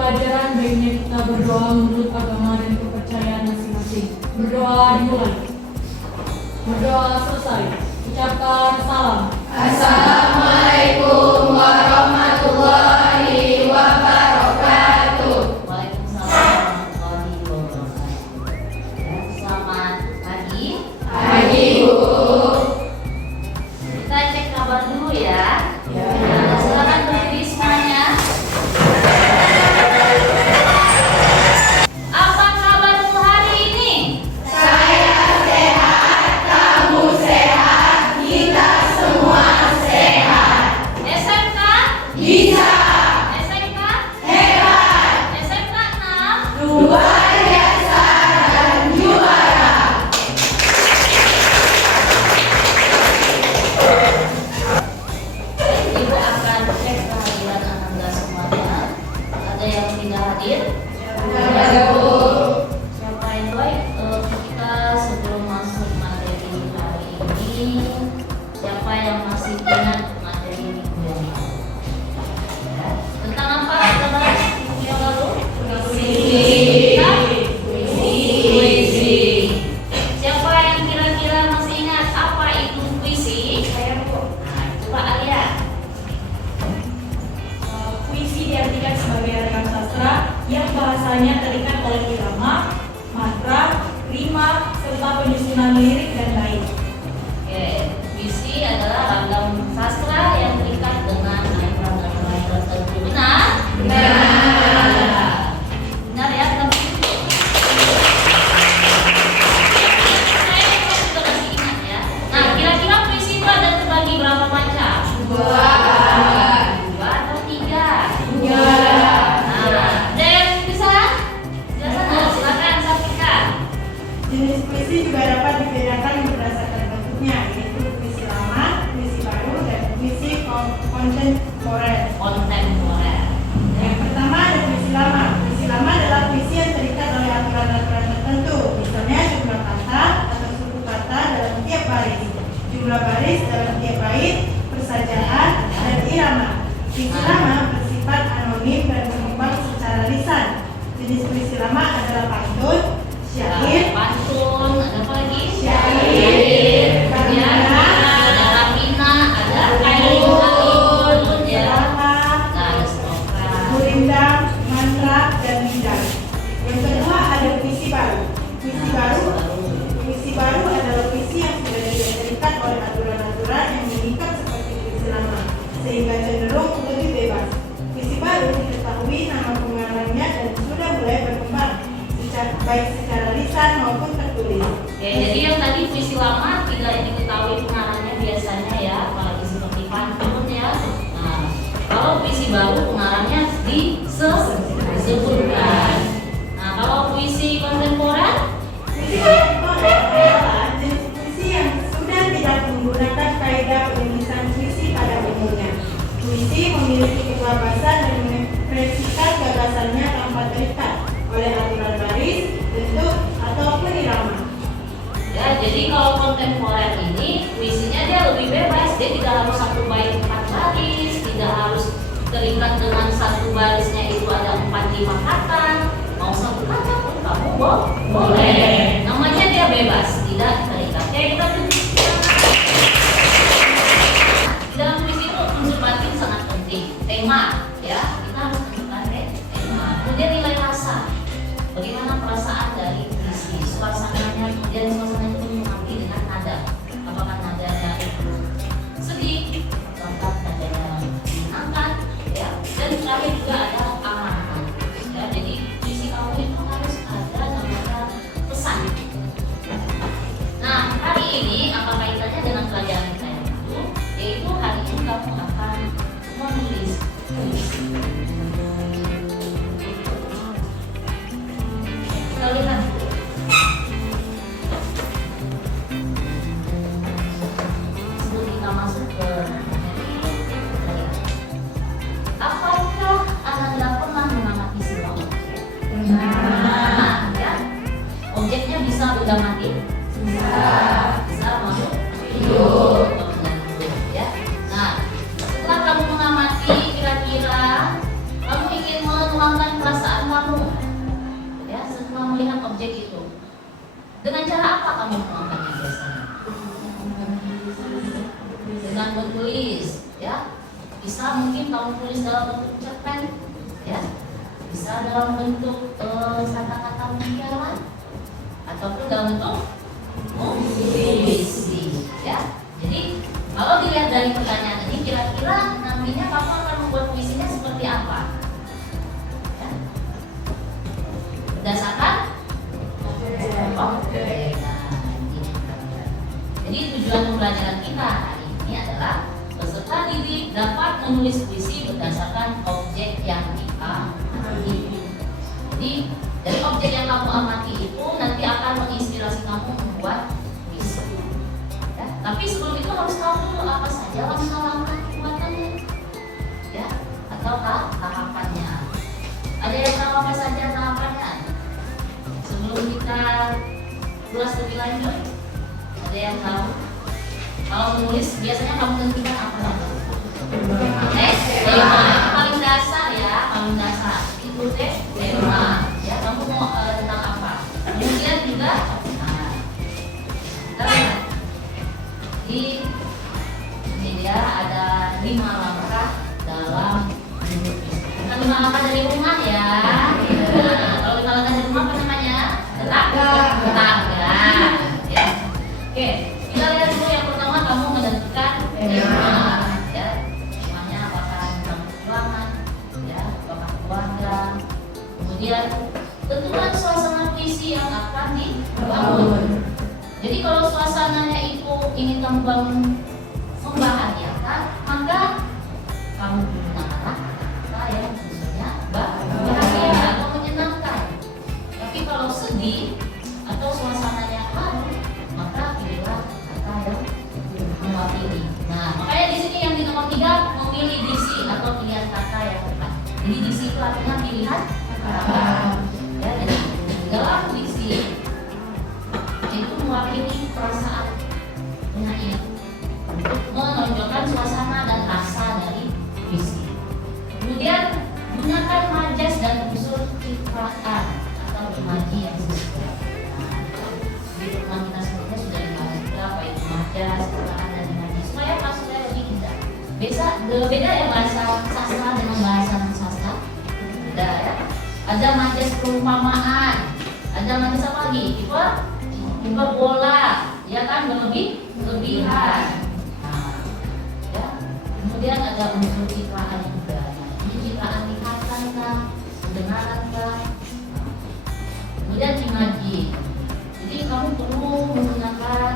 pelajaran baiknya kita berdoa menurut agama dan kepercayaan masing-masing. Berdoa dimulai. Berdoa selesai. Ucapkan salam. Assalamualaikum warahmatullahi wabarakatuh. Waalaikumsalam warahmatullahi wabarakatuh. Selamat pagi. Pagi, Bu. Kita cek kabar dulu ya. Nah, silakan berdiri semuanya. Apa kabarmu hari ini? Saya sehat, kamu sehat, kita semua sehat. SMK? Bisa. SMK? Hebat. SMK 6? Luar biasa dan juara. Ibu akan cek kehadiran Anda semuanya. Ada yang tidak hadir? Ya, Bu. Siapa yang baik? Kita sebelum masuk materi hari ini, siapa yang masih ingat materi minggu yang lalu? Ya. Tentang apa kita bahas minggu yang lalu? Puisi. Siapa yang kira-kira masih ingat apa itu puisi? Saya, Bu. Nah, coba Alia. Puisi diartikan sebagai rangkaian sastra yang bahasanya terikat oleh irama, matra, rima, serta penyusunan lirik dan lain. Oke, puisi adalah ragam sastra yang terikat dengan nilai tertentu. Benar? Benar ya, teman-teman. Saya juga masih ingat ya. Nah, kira-kira puisi itu ada terbagi berapa macam? Dua atau tiga? Nah, ada yang bisa? Silakan sampaikan. Jenis puisi juga dapat dibedakan berdasarkan bentuknya, yaitu puisi lama, puisi baru, dan puisi kontemporer. Kontemporer. Yang pertama ada puisi lama. Puisi lama adalah puisi yang terikat oleh aturan-aturan tertentu, misalnya jumlah kata atau suku kata dalam tiap baris, jumlah baris dalam tiap bait, persajaan, dan irama. Puisi lama bersifat anonim dan berkembang secara lisan. Jenis puisi lama adalah pantun, syair, Pantun, ada apa lagi? Syair, ya, ada rapina, ada kain, ya, selama, ada stroka. gurindam, mantra, dan bidang. Yang kedua ada puisi baru. Puisi baru adalah puisi yang sudah tidak terikat oleh aturan-aturan yang mengikat seperti puisi lama, sehingga cenderung lebih bebas. Puisi baru diketahui nama pengarangnya dan sudah mulai berkembang, baik secara lisan maupun tertulis. Ya, jadi yang tadi puisi lama tidak diketahui pengarangnya biasanya ya, apalagi seperti pantun ya. Nah, kalau puisi baru pengarangnya disebutkan. Nah, kalau puisi kontemporer, Puisi kontemporer adalah jenis puisi yang sudah tidak menggunakan kaidah penulisan puisi pada umumnya. Puisi memiliki kebebasan dan mengekspresikan gagasannya tanpa terikat oleh aturan baris, bentuk, ataupun irama. ya, jadi kalau kontemporer ini puisinya dia lebih bebas, dia tidak harus satu bait 4 baris, tidak harus terikat dengan satu barisnya itu ada 4-5 kata, mau satu kata pun kamu boleh. Namanya dia bebas, tidak terikat. Oke, kita dalam puisi itu unsur batin sangat penting. Tema, ya, kita harus tentukan tema. Kemudian nilai rasa, bagaimana perasaan dari puisi, suasananya, kemudian suasana itu mengerti dengan nada. Apakah nadanya itu sedih, apakah nadanya menyenangkan, ya. Dan terakhir juga ada amaran. Ya, jadi puisi kamu itu harus ada namanya pesan. Nah, hari ini apa kaitannya dengan pelajaran kita yang lalu? Yaitu hari ini kamu akan menulis puisi. Kita lihat dulu. Sebelum kita masuk ke materi, apakah Anda pernah mengamati sebuah objek? Nah, ya. Objeknya bisa benda mati? Bisa masuk hidup. Ya. Nah, setelah kamu mengamati, kira-kira kamu ingin menuangkan perasaan objek itu? Dengan cara apa kamu melakukannya biasanya? Dengan menulis, ya. Bisa mungkin kamu tulis dalam bentuk cerpen, ya. Bisa dalam bentuk kata-kata mutiara, ataupun dalam bentuk puisi, ya. Jadi kalau dilihat dari pertanyaan ini, kira-kira nantinya kamu akan membuat puisinya seperti apa? Ya. Berdasarkan objek. Jadi tujuan pembelajaran kita hari ini adalah peserta didik dapat menulis puisi berdasarkan objek yang diamati. Jadi dari objek yang kamu amati itu nanti akan menginspirasi kamu membuat puisi. Ya, tapi sebelum itu harus tahu dulu apa saja langkah-langkah pembuatannya, ya, atau tahapannya. Ada yang tahu apa saja tahapannya? Sebelum kita ulas lebih lanjut, ada yang tahu? Kalau menulis biasanya kamu tentukan apa saja? Tema itu paling dasar ya, paling dasar itu tema. Ya, kamu mau tentang apa? Kemudian juga, ini dia ada 5 langkah dalam menulis. Bukan 5 langkah dari rumah ya. Nah, kalau 5 langkah dari rumah apa namanya? Tetangga. Ya. Oke, kita lihat dulu yang pertama kamu menentukan tema. Ya, temanya apakah tentang perjuangan, ya, apakah keluarga. Kemudian tentukan suasana puisi yang akan dibangun. Jadi kalau suasananya itu ingin kamu bangun membahagiakan, maka kamu gunakanlah kata yang khususnya bahagia atau menyenangkan. Tapi kalau sedih atau suasananya haru, maka pilihlah kata yang mewakili. Nah, makanya di sini yang di nomor 3 memilih diksi atau pilihan kata yang tepat. Jadi diksi itu artinya pilihan kata. Ya, jadi dalam diksi itu mewakili perasaan penyair untuk menonjolkan suasana dan rasa dari puisi. Kemudian gunakan majas dan unsur citraan atau imaji yang sesuai. Di teman kita sebelumnya sudah dibahas juga apa itu majas, citraan dan imaji supaya maksudnya lebih indah. Beda ya bahasa sastra dengan bahasa non-sastra. Beda ya. Ada majas perumpamaan, ada majas apa lagi? Tipe bola, ya kan, berlebihan. Nah, ya. Kemudian ada unsur citraan juga. Ini citraan lihatan kah, kebenaran kah. Kemudian imaji. Jadi kamu perlu menggunakan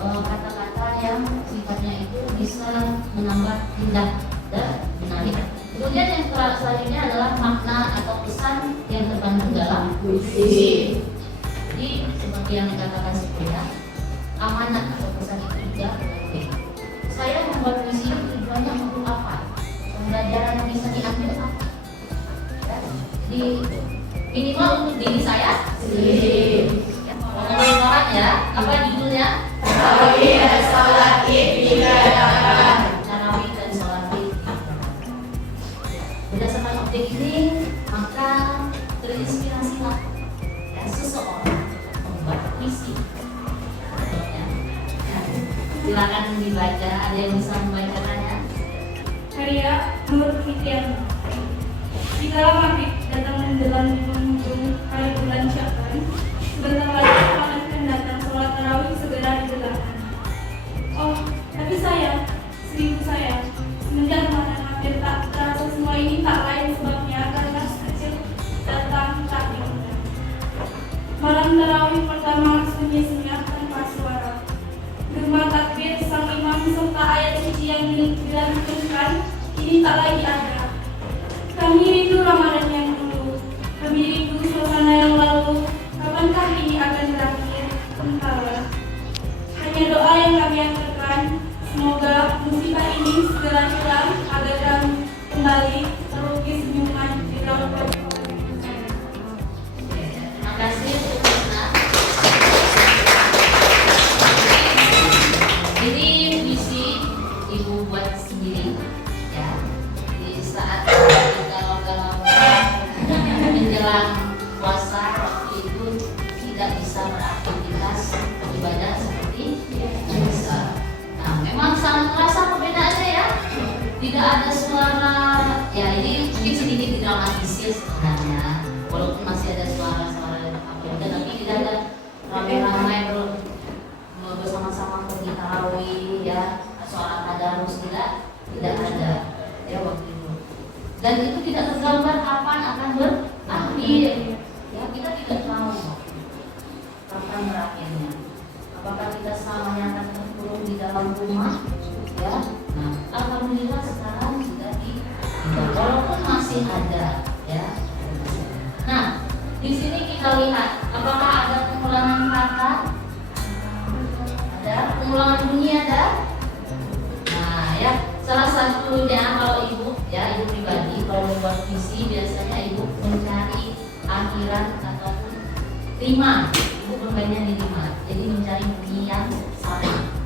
kata-kata yang sifatnya itu bisa menambah indah dan menarik. Kemudian yang selanjutnya adalah makna atau pesan yang terkandung dalam puisi. Jadi seperti yang dikatakan sebelumnya, amanat atau pesan itu juga penting. Saya membuat puisi tujuannya untuk apa? Pembelajaran yang bisa diambil apa? Ya, jadi minimal untuk diri saya sendiri. Ya, ngomongin orang ya, apa judulnya? Tarawih dan sholat Id diadakan. Tarawih dan sholat Id. Berdasarkan objek ini, maka terinspirasilah ya, seseorang membuat puisi. Silakan dibaca, ada yang bisa membacakannya. Karya Nur Fitriana. Jikalau maghrib datang menjelang di penghujung hari bulan Sya'ban, sebentar lagi akan datang sholat tarawih segera digelarkan. Oh, tapi sayang, seribu sayang, semenjak masa hampir tak terasa semua ini tak lain sebabnya karena kecil datang tak diundang. Malam tarawih pertama sunyi senyap tanpa suara. Gema takbir sang imam serta ayat suci yang dilantunkan ini tak lagi ada. Kami rindu Ramadan yang dulu, kami rindu suasana yang lalu. Kapankah ini akan berakhir? Entahlah. Hanya doa yang kami antarkan, semoga musibah ini segera hilang agar kami kembali terukis senyuman di dalam perjuangan yang percaya. Terima kasih untuk Krisna. Ini puisi ibu buat sendiri ya. Di saat kita galau-galau menjelang puasa waktu itu tidak ada suara, ya ini mungkin sedikit didramatisir sebenarnya, walaupun masih ada suara-suara apa juga, tapi tidak ada ramai-ramai bersama-sama pergi tarawih ya, suara tadarus tidak ada ya waktu itu. Dan itu tidak tergambar kapan akan berakhir. Ya kita tidak tahu kapan berakhirnya. Apakah kita selamanya akan terkurung di dalam rumah? Ya, nah, alhamdulillah sekarang sudah walaupun masih ada, ya. Nah, di sini kita lihat apakah ada pengulangan kata? Ada pengulangan bunyi ada? Nah, ya, salah satunya kalau ibu, ya ibu pribadi kalau membuat visi biasanya ibu mencari akhiran ataupun rima, ibu bermainnya di rima, jadi mencari bunyi yang sama.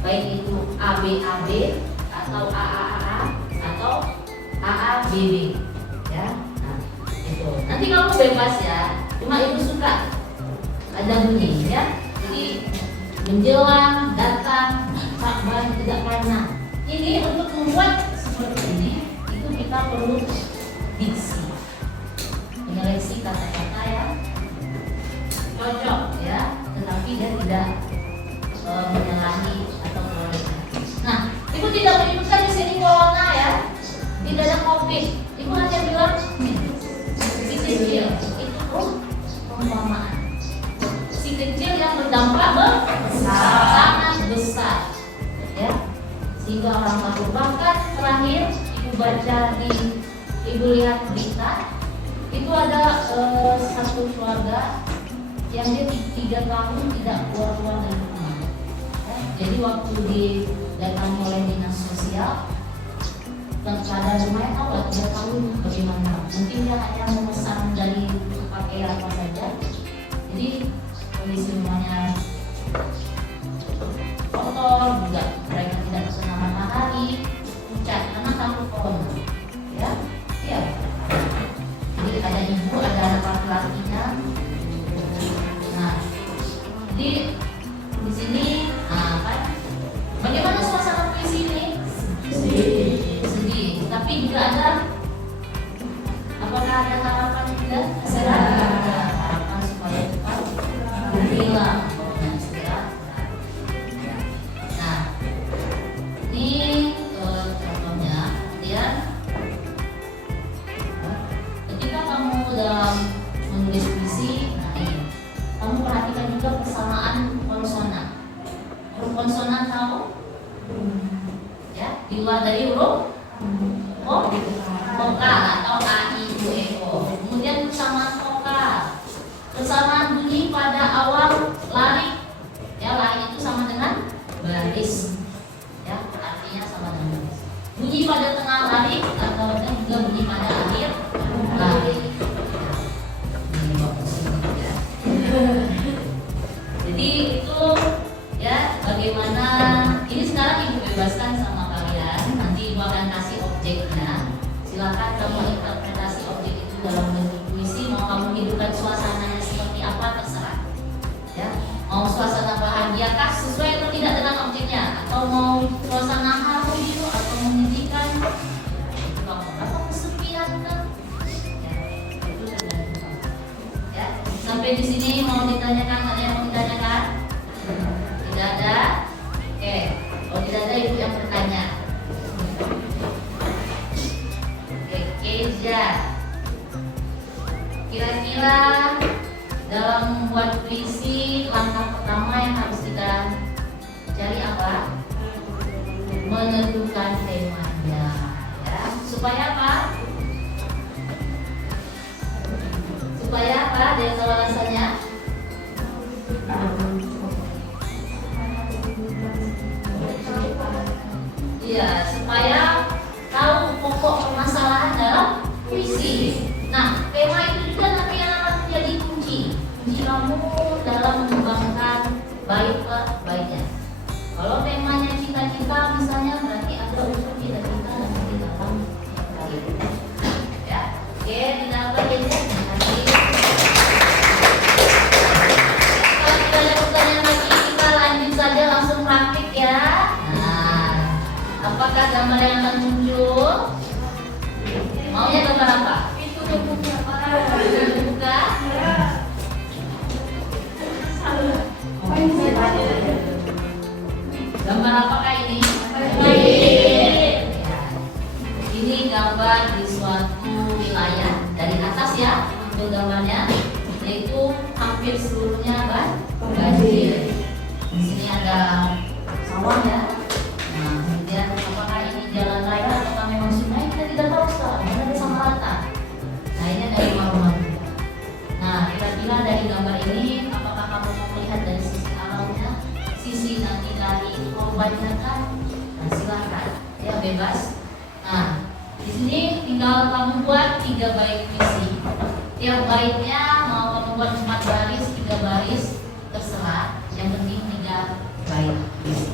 Baik itu ABAB atau AAA atau AABB ya. Nah, itu. Nanti kamu bebas ya. Cuma ibu suka ada bunyi ya. Jadi menjelang, datang, sabar, tidak karena. Ini untuk membuat seperti ini itu kita perlu diksi. Menyeleksi kata-kata ya. Cocok ya, tetapi dia tidak menyalahi atau prolegnya. Nah, ibu tidak menyebutkan di sini corona ya, tidak ada COVID. Ibu hanya bilang si kecil itu perumpamaan. Si kecil yang berdampak besar, sangat besar, ya. Sehingga orang takut. Bahkan terakhir ibu baca ibu lihat berita, itu ada satu keluarga yang dia 3 tahun tidak keluar dari rumah. Jadi waktu didatangi oleh dinas sosial, keadaan rumahnya tahu lah 3 tahun bagaimana. Mungkin dia hanya memesan dari pakai apa saja. Jadi kondisi rumahnya kotor juga, mereka tidak terkena matahari, pucat karena takut corona. Ya, ya. Jadi ada ibu, ada anak laki-lakinya. Nah, jadi di sini bagaimana suasana puisi ini? Sedih. Tapi juga ada, apakah ada harapan juga? Ada harapan supaya cepat berhilang. Nah, ini contohnya. Kemudian ketika kamu dalam menulis puisi, nah ini kamu perhatikan juga persamaan konsonan. Huruf konsonan tahu? Ya, di luar dari huruf vokal atau a, i, u, e, o. Kemudian persamaan vokal, persamaan bunyi pada awal larik. Ya, larik itu sama dengan baris. Ya, artinya sama dengan baris. Bunyi pada tengah larik atau juga bunyi pada akhir larik. Jadi itu ya bagaimana ini sekarang ibu bebaskan sama kalian, nanti ibu akan kasih objeknya, silakan kamu interpretasi objek itu dalam bentuk puisi. Mau kamu hidupkan suasananya seperti apa terserah ya, mau suasana bahagiakah sesuai atau tidak dengan objeknya, atau mau suasana haru gitu atau menyedihkan itu kamu, atau kesepian kan ya, itu tergantung kamu ya. Sampai di sini mau ditanyakan, ada yang mau ditanyakan? Tidak ada? Oke, kalau tidak ada ibu yang bertanya. Oke, Keja, kira-kira dalam membuat puisi langkah pertama yang harus kita cari apa? Menentukan temanya ya. Supaya apa? Supaya apa? Dia tahu alasannya? Iya, supaya tahu pokok permasalahan dalam puisi. Nah, tema itu juga nanti yang akan menjadi kunci kamu dalam mengembangkan baik-baiknya. Kalau temanya cita-cita misalnya, berarti ada unsur cita-cita dan di dalam bait. Ya, oke, tidak apa ya, terima kasih. Kalau tidak ada pertanyaan lagi, kita lanjut saja langsung praktik ya. Nah, apakah gambar yang akan muncul Maunya gambar apa? Itu membuka Buka. Gambar apakah ini? Ini gambar di suatu wilayah dari atas ya, untuk gambarnya, yaitu hampir seluruhnya banjir. Di sini ada sawah ya. Nah, kemudian apakah ini jalan raya atau memang sungai? Kita tidak tahu sekarang, karena ada sama rata. Nah, ini ada rumah-rumah. Nah, kira-kira dari gambar ini, apakah kamu mau melihat dari sisi alamnya, sisi nanti dari korbannya kan? Nah, silakan, ya bebas. Nah, di sini tinggal kamu buat 3 bait puisi. Tiap baitnya mau kamu buat 4 baris, 3 baris, terserah. Yang penting 3 bait puisi.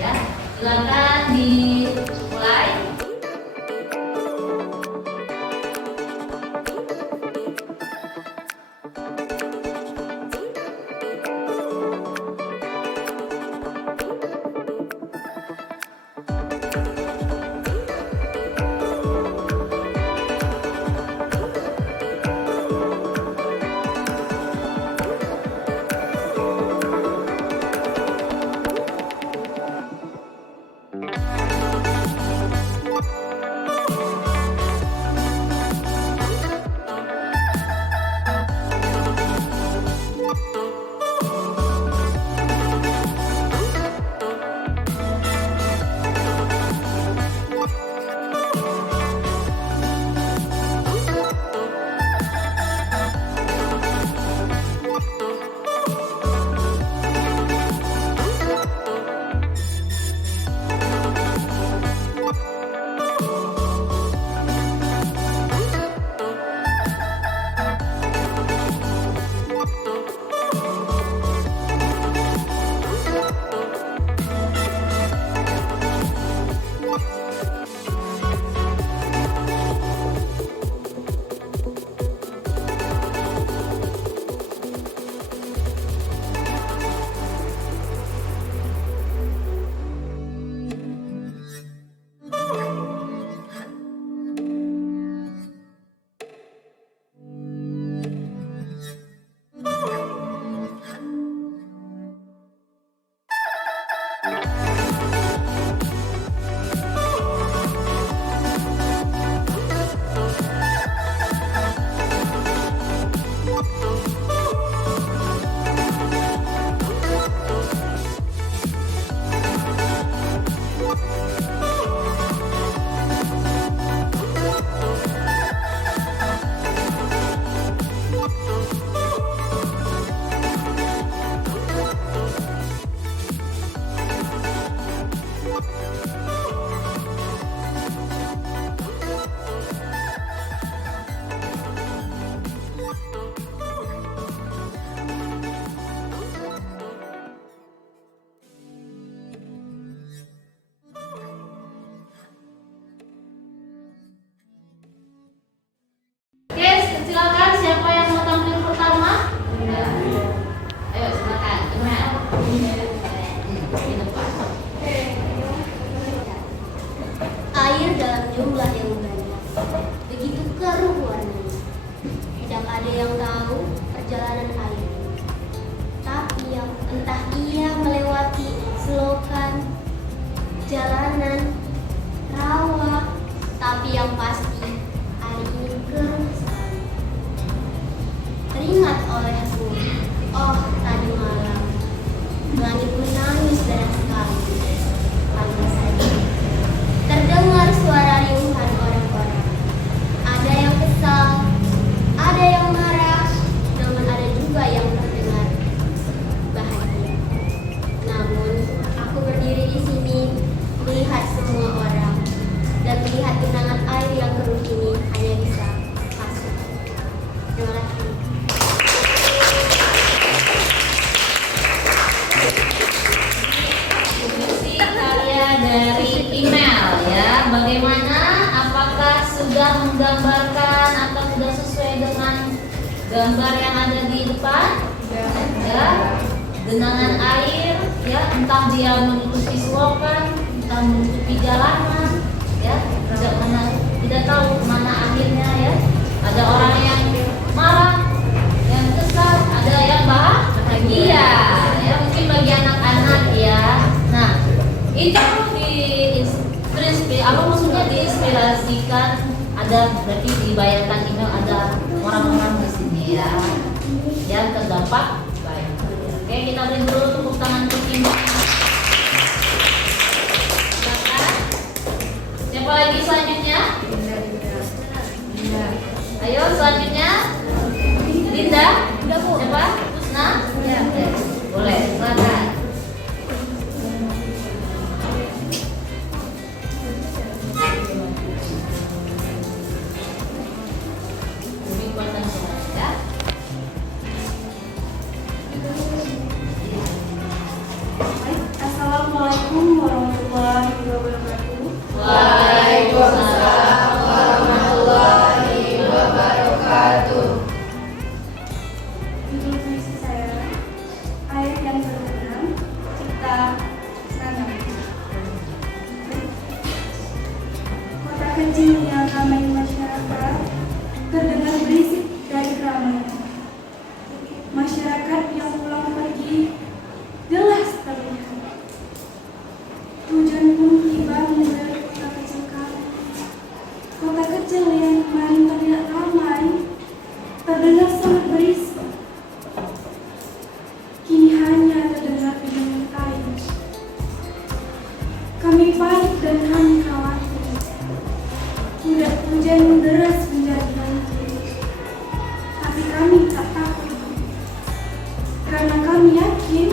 Ya, silakan dimulai. Oke, silakan siapa yang mau tampil pertama? Ayo silakan, Imel. Di depan. Air dalam jumlah yang banyak, begitu keruh warnanya. Tidak ada yang tahu perjalanan air. Tapi yang entah ia melewati selokan, jalanan, rawa, tapi yang pasti air ini keruh sekali. Teringat olehku, oh tadi malam, langit menangis deras sekali. Pagi saja terdengar suara riuhan orang-orang. Ada yang kesal, ada yang marah, namun ada juga yang terdengar bahagia. Namun aku berdiri di sini melihat semua orang dan melihat genangan air yang keruh ini hanya bisa masuk. Terima kasih. Puisi karya dari Imel ya. Bagaimana? Apakah sudah menggambarkan atau sudah sesuai dengan gambar yang ada di depan? Ya. Genangan air ya, entah dia menutupi selokan, entah menutupi jalanan ya. tidak tahu kemana akhirnya ya. Ada orang yang marah, yang kesal, ada yang bahagia ya, mungkin bagi anak-anak ya. Nah, itu apa maksudnya diinspirasikan, ada berarti dibayarkan email, ada orang-orang di sini ya yang terdampak baik. Oke, kita beri dulu tepuk tangan untuk tim. Siapa lagi selanjutnya? Ayo selanjutnya Linda. Siapa? Husna? Ya. Boleh, silakan. Assalamualaikum warahmatullahi wabarakatuh. Waalaikumsalam warahmatullahi wabarakatuh. Judul puisi saya, Air yang Terbenam, Cipta Nanam. Kota kecil yang ramai masyarakat terdengar berisik dari keramaian. Masyarakat yang pulang pergi jelas terlihat. Hujan pun tiba mengguyur kota kecil kami. Kota kecil yang kemarin terlihat ramai terdengar sangat berisik. Kini hanya terdengar genangan air. Kami panik dan kami khawatir. Hujan deras menjadi banjir. Tapi kami tak takut. Karena kami yakin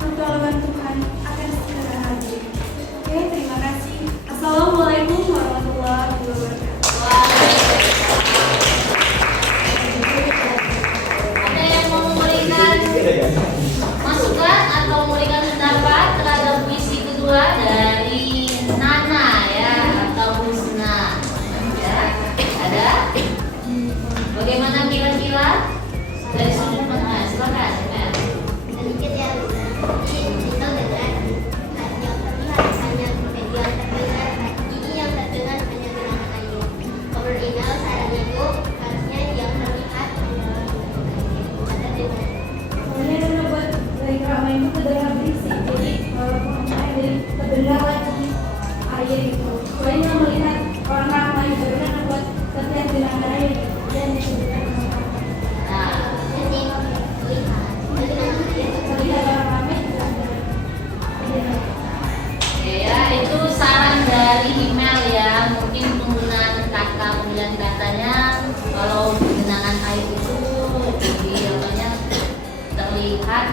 pertolongan Tuhan akan segera hadir. Oke, terima kasih. Assalamualaikum warahmatullahi wabarakatuh. Ada yang mau memberikan masukan atau memberikan pendapat terhadap puisi kedua dari Nana ya atau Husna? Ya, ada? Bagaimana kira-kira dari sudut pandang? Silakan. Sedikit ya, itu dengan hati yang terlihat hanya yang terdengar, ini yang terdengar hanya genangan air. Kalau email sarannya itu harusnya yang terlihat adalah terdengar. Soalnya karena buat dari keramaian itu terdengar berisik, jadi jadi terdengar lagi air itu. Soalnya melihat orang ramai itu karena buat terlihat genangan air dan terdengar Nah, Jadi terlihat terlihat orang ramai juga ada. oke ya, itu saran dari email ya. Mungkin penggunaan kata pemilihan katanya kalau genangan air itu lebih apanya terlihat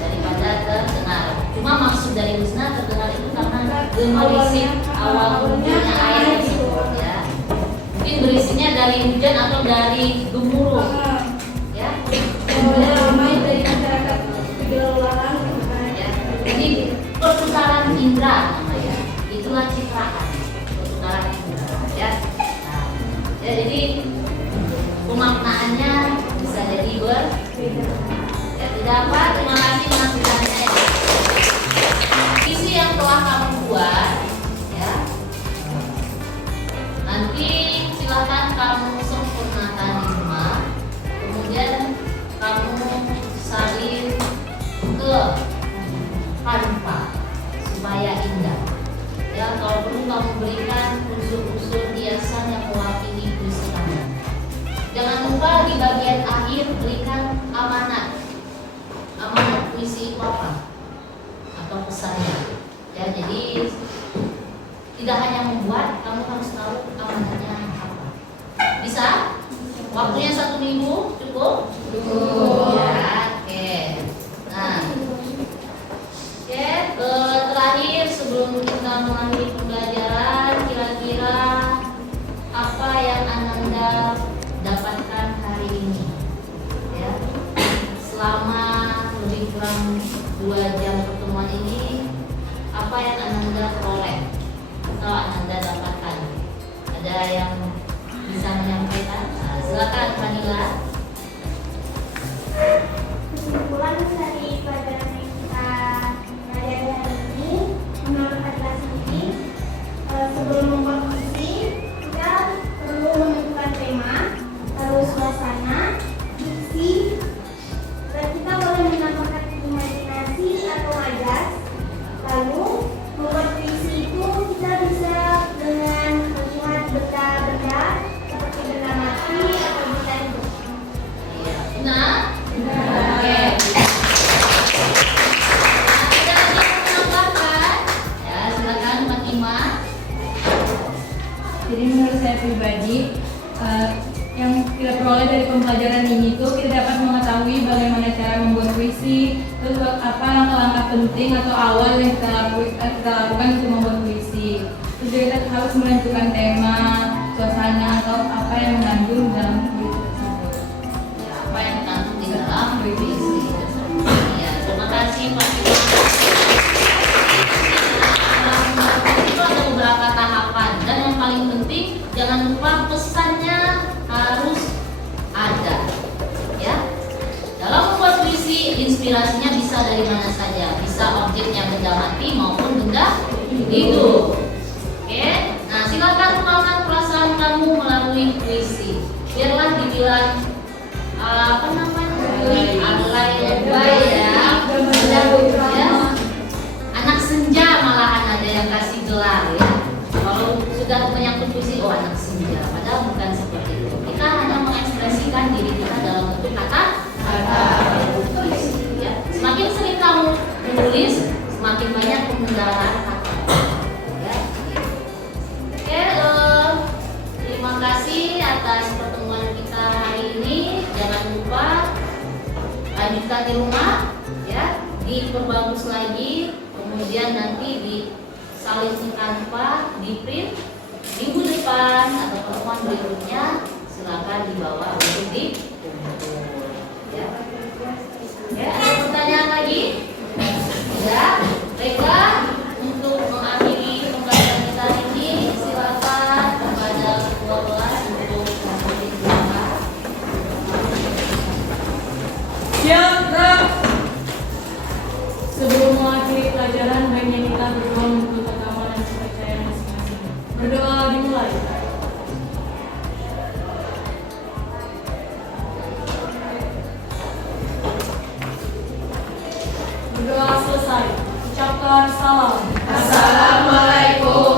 daripada terdengar. Cuma maksud dari Husna terdengar itu karena gemerisik awal munculnya air itu ya. Mungkin berisiknya dari hujan atau dari gemuruh ya. Soalnya ramai dari masyarakat kegelolahan gitu kan. Ya. Jadi perputaran indera namanya. Itulah citraan. Perputaran indera ya. Nah, ya jadi pemaknaannya bisa jadi berbeda. Ya, tidak apa. Terima kasih masukannya. Ya. Isi yang telah kamu buat ya. Nanti silakan kamu sempurnakan di rumah. Kemudian kamu salin ke Canva supaya indah. Ya, kalau perlu kamu berikan unsur-unsur hiasan yang mewakili puisi kamu. Jangan lupa di bagian akhir berikan amanat. Amanat puisi itu apa? Atau pesannya. Ya, jadi tidak hanya membuat, kamu harus tahu amanatnya apa. Bisa? Waktunya 1 minggu cukup? Cukup. Ya, oke. Nah, oke. Terakhir sebelum kita mengakhiri pembelajaran, kira-kira apa yang Ananda dapatkan hari ini? Ya, selama lebih kurang 2 jam pertemuan ini, apa yang Ananda peroleh atau Ananda dapatkan? Ada yang bisa menyampaikan? Nah, silakan Vanila. Kesimpulan dari pelajaran yang kita pelajari hari ini, menurut Adila sendiri, sebelum membuat diperoleh dari pembelajaran ini tuh kita dapat mengetahui bagaimana cara membuat puisi, terus apa langkah-langkah penting atau awal yang kita lakukan untuk membuat puisi. Terus juga kita harus menentukan tema, suasana atau apa yang mengandung dalam puisi tersebut. Ya, apa yang terkandung di dalam puisi. Ya, terima kasih Pak Firman. Itu ada beberapa tahapan dan yang paling penting jangan lupa pesannya harus ada. Ya, dalam membuat puisi inspirasinya bisa dari mana saja, bisa objek yang benda mati maupun benda hidup. Oke, nah silakan tuangkan perasaan kamu melalui puisi. Biarlah dibilang apa namanya? Alay-alay ya. Anak senja malahan ada yang kasih gelar ya. Kalau sudah menyangkut puisi, oh anak senja. Padahal bukan seperti itu. Kita hanya mengekspresikan diri kita dalam bentuk kata puisi. Ya. Semakin sering kamu menulis, semakin banyak penggunaan kata. Ya. Oke, terima kasih atas pertemuan kita hari ini. Jangan lupa lanjutkan di rumah, ya, diperbagus lagi. Kemudian nanti disalin tanpa di print minggu depan atau pertemuan berikutnya silakan dibawa untuk dikumpul. Ya. Ya, ada pertanyaan lagi? Ya, baiklah. Untuk mengakhiri pembelajaran kita ini silakan kepada ketua kelas untuk mengakhiri silakan. Siap, gerak. Sebelum mengakhiri pelajaran, baiknya kita berdoa untuk agama dan kepercayaan masing-masing. Berdoa dimulai. Berdoa selesai. Ucapkan salam. Assalamualaikum